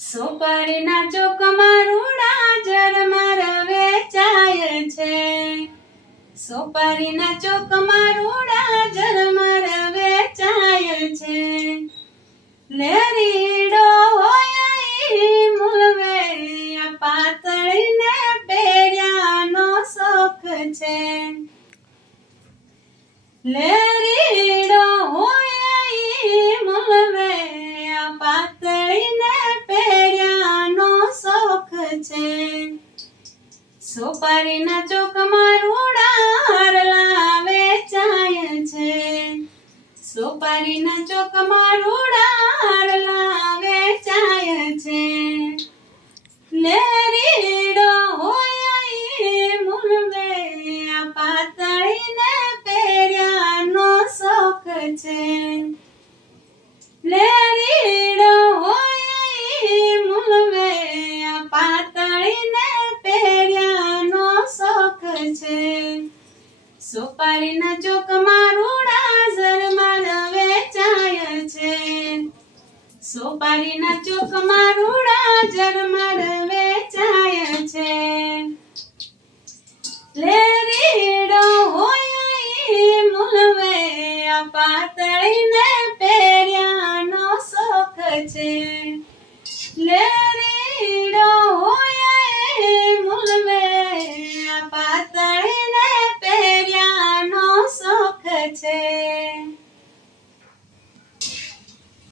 સોપારીના ચોકમાં રૂડા જરમાર વેચાય છે. સોપારીના ચોકમાં રૂડા જરમાર વેચાય છે. લેરીડો હોય ઈ મૂલવે આ પાતળીને પહેર્યાનો શોખ છે. લેરીડો હોય ઈ મૂલવે આ પાતળીને પહેર્યાનો શોખ છે. સોપારીના ચોકમાં રૂડા હારલા વેચાય છે. સોપારીના ચોકમાં રૂડા હારલા વેચાય છે. લેરીડો હોય ઈ મૂલવે આ પાતળીને પહેર્યાનો શોખ છે. લેરીડો હોય ઈ મૂલવે આ પાતળીને પહેર્યાનો શોખ છે. સોપારીના ચોકમાં રૂડા ઝરમાર વેચાય છે. સોપારીના ચોકમાં રૂડા ઝરમાર વેચાય છે. લેરીડો હોય ઈ મૂલવે આ પાતળીને પહેર્યાનો શોખ છે. લેરીડો